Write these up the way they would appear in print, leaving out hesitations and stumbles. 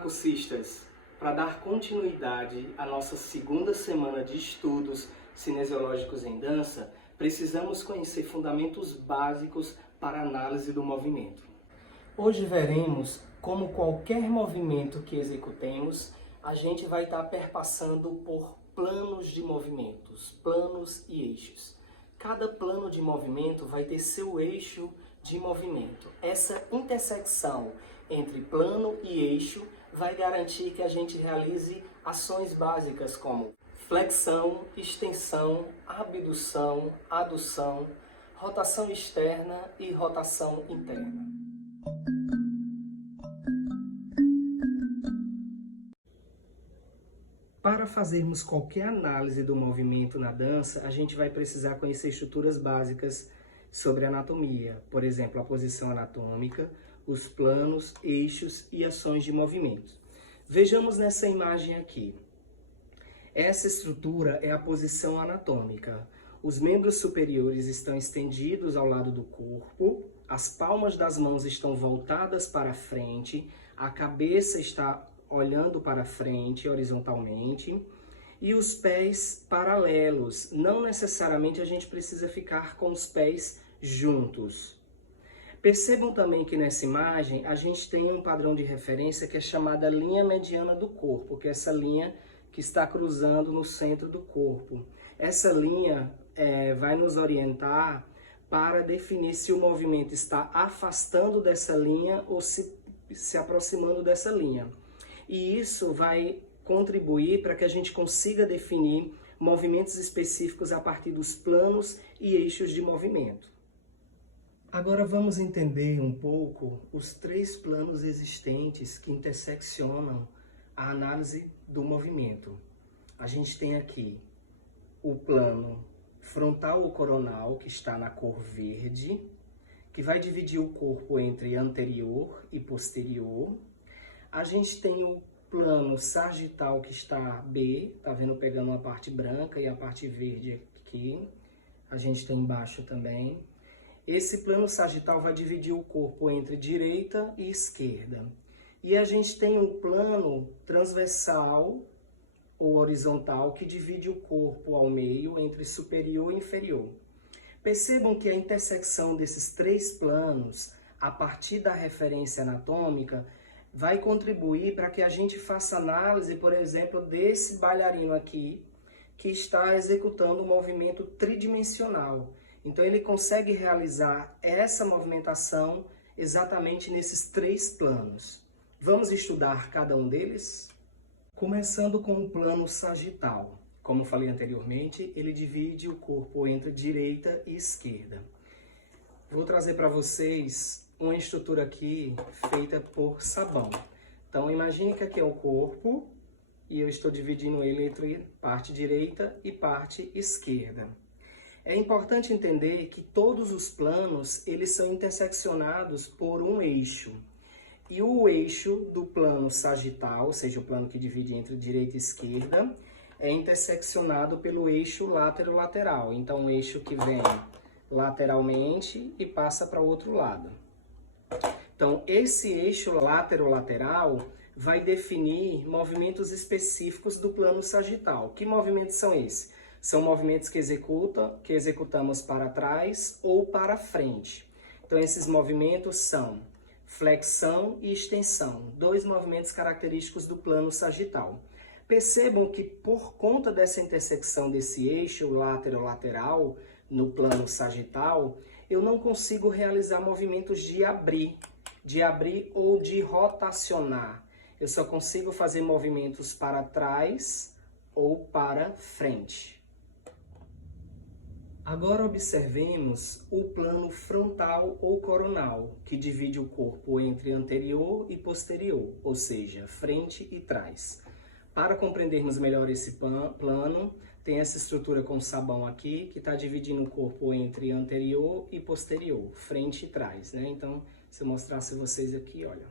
cursistas! Para dar continuidade à nossa segunda semana de estudos cinesiológicos em dança, precisamos conhecer fundamentos básicos para a análise do movimento. Hoje veremos como qualquer movimento que executemos, a gente vai estar perpassando por planos de movimentos, planos e eixos. Cada plano de movimento vai ter seu eixo de movimento. Essa intersecção entre plano e eixo vai garantir que a gente realize ações básicas como flexão, extensão, abdução, adução, rotação externa e rotação interna. Para fazermos qualquer análise do movimento na dança, a gente vai precisar conhecer estruturas básicas sobre anatomia, por exemplo, a posição anatômica, os planos, eixos e ações de movimento. Vejamos nessa imagem aqui. Essa estrutura é a posição anatômica. Os membros superiores estão estendidos ao lado do corpo, as palmas das mãos estão voltadas para frente, a cabeça está olhando para frente horizontalmente e os pés paralelos. Não necessariamente a gente precisa ficar com os pés juntos. Percebam também que nessa imagem a gente tem um padrão de referência que é chamada linha mediana do corpo, que é essa linha que está cruzando no centro do corpo. Essa linha vai nos orientar para definir se o movimento está afastando dessa linha ou se aproximando dessa linha. E isso vai contribuir para que a gente consiga definir movimentos específicos a partir dos planos e eixos de movimento. Agora vamos entender um pouco os três planos existentes que interseccionam a análise do movimento. A gente tem aqui o plano frontal ou coronal, que está na cor verde, que vai dividir o corpo entre anterior e posterior. A gente tem o plano sagital, que está B, tá vendo, pegando uma parte branca e a parte verde aqui. A gente tem embaixo também. Esse plano sagital vai dividir o corpo entre direita e esquerda. E a gente tem o plano transversal ou horizontal, que divide o corpo ao meio entre superior e inferior. Percebam que a intersecção desses três planos, a partir da referência anatômica, vai contribuir para que a gente faça análise, por exemplo, desse bailarino aqui, que está executando um movimento tridimensional. Então ele consegue realizar essa movimentação exatamente nesses três planos. Vamos estudar cada um deles? Começando com o plano sagital. Como falei anteriormente, ele divide o corpo entre direita e esquerda. Vou trazer para vocês uma estrutura aqui feita por sabão. Então imagine que aqui é o corpo e eu estou dividindo ele entre parte direita e parte esquerda. É importante entender que todos os planos eles são interseccionados por um eixo. E o eixo do plano sagital, ou seja, o plano que divide entre direita e esquerda, é interseccionado pelo eixo látero-lateral. Então, o eixo que vem lateralmente e passa para o outro lado. Então, esse eixo látero-lateral vai definir movimentos específicos do plano sagital. Que movimentos são esses? São movimentos que executamos para trás ou para frente. Então, esses movimentos são flexão e extensão, dois movimentos característicos do plano sagital. Percebam que por conta dessa intersecção desse eixo látero-lateral no plano sagital, eu não consigo realizar movimentos de abrir ou de rotacionar. Eu só consigo fazer movimentos para trás ou para frente. Agora observemos o plano frontal ou coronal, que divide o corpo entre anterior e posterior, ou seja, frente e trás. Para compreendermos melhor esse plano, tem essa estrutura com sabão aqui, que está dividindo o corpo entre anterior e posterior, frente e trás, né? Então, se eu mostrasse vocês aqui, olha,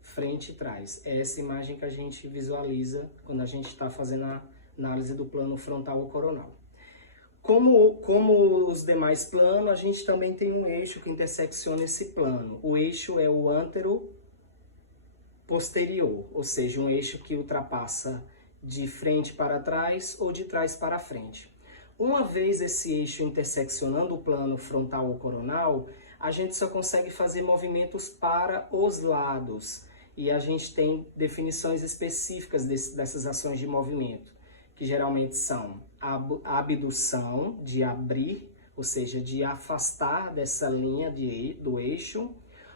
frente e trás. É essa imagem que a gente visualiza quando a gente está fazendo a análise do plano frontal ou coronal. Como os demais planos, a gente também tem um eixo que intersecciona esse plano. O eixo é o posterior, ou seja, um eixo que ultrapassa de frente para trás ou de trás para frente. Uma vez esse eixo interseccionando o plano frontal ou coronal, a gente só consegue fazer movimentos para os lados. E a gente tem definições específicas dessas ações de movimento, que geralmente são a abdução, de abrir, ou seja, de afastar dessa linha do eixo,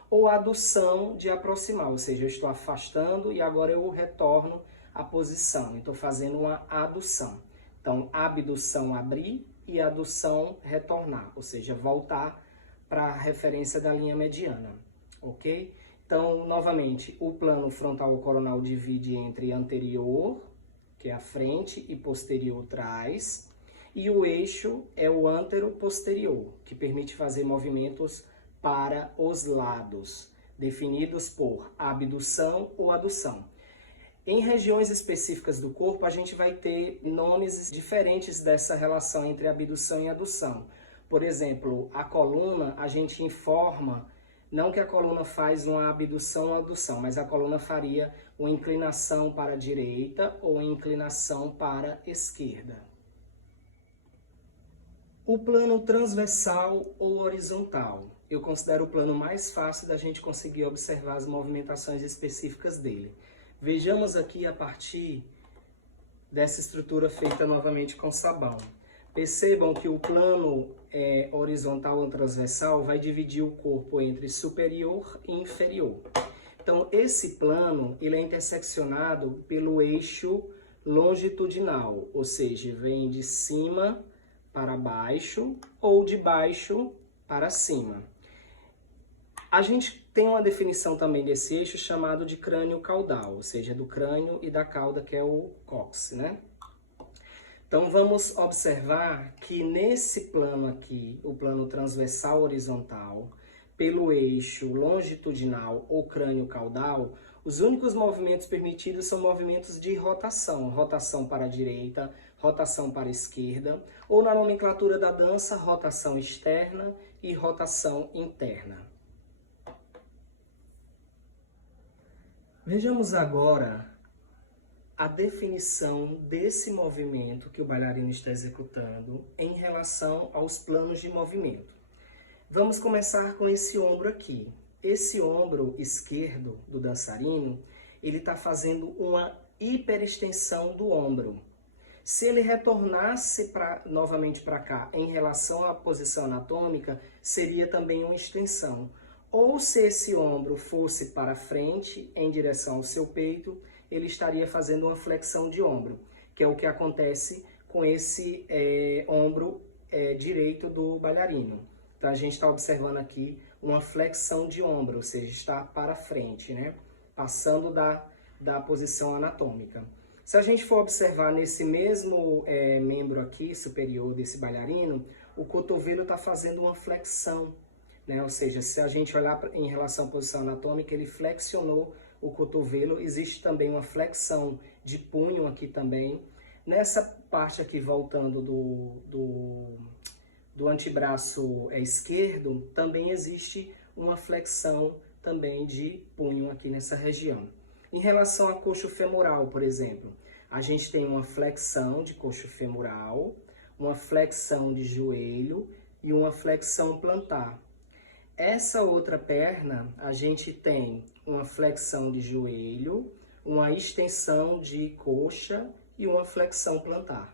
ou a adução, de aproximar, ou seja, eu estou afastando e agora eu retorno à posição, estou fazendo uma adução. Então, abdução, abrir, e adução, retornar, ou seja, voltar para a referência da linha mediana, ok? Então, novamente, o plano frontal ou coronal divide entre anterior, que é a frente, e posterior, trás, e o eixo é o antero-posterior, que permite fazer movimentos para os lados, definidos por abdução ou adução. Em regiões específicas do corpo, a gente vai ter nomes diferentes dessa relação entre abdução e adução. Por exemplo, a coluna, a gente informa, não que a coluna faz uma abdução ou adução, mas a coluna faria uma inclinação para a direita ou uma inclinação para a esquerda. O plano transversal ou horizontal. Eu considero o plano mais fácil da gente conseguir observar as movimentações específicas dele. Vejamos aqui a partir dessa estrutura feita novamente com sabão. Percebam que o plano horizontal ou transversal vai dividir o corpo entre superior e inferior. Então, esse plano ele é interseccionado pelo eixo longitudinal, ou seja, vem de cima para baixo ou de baixo para cima. A gente tem uma definição também desse eixo chamado de crânio caudal, ou seja, do crânio e da cauda, que é o cóccix, né? Então vamos observar que nesse plano aqui, o plano transversal horizontal, pelo eixo longitudinal ou crânio caudal, os únicos movimentos permitidos são movimentos de rotação, rotação para a direita, rotação para a esquerda, ou na nomenclatura da dança, rotação externa e rotação interna. Vejamos agora a definição desse movimento que o bailarino está executando em relação aos planos de movimento. Vamos começar com esse ombro aqui. Esse ombro esquerdo do dançarino, ele está fazendo uma hiperextensão do ombro. Se ele retornasse novamente para cá em relação à posição anatômica, seria também uma extensão. Ou se esse ombro fosse para frente, em direção ao seu peito, ele estaria fazendo uma flexão de ombro, que é o que acontece com esse ombro direito do bailarino. Então a gente está observando aqui uma flexão de ombro, ou seja, está para frente, né? Passando da posição anatômica. Se a gente for observar nesse mesmo membro aqui, superior desse bailarino, o cotovelo está fazendo uma flexão, né? Ou seja, se a gente olhar em relação à posição anatômica, ele flexionou o cotovelo. Existe também uma flexão de punho aqui também. Nessa parte aqui, voltando do antebraço esquerdo, também existe uma flexão também de punho aqui nessa região. Em relação à coxa femoral, por exemplo, a gente tem uma flexão de coxa femoral, uma flexão de joelho e uma flexão plantar. Essa outra perna, a gente tem uma flexão de joelho, uma extensão de coxa e uma flexão plantar.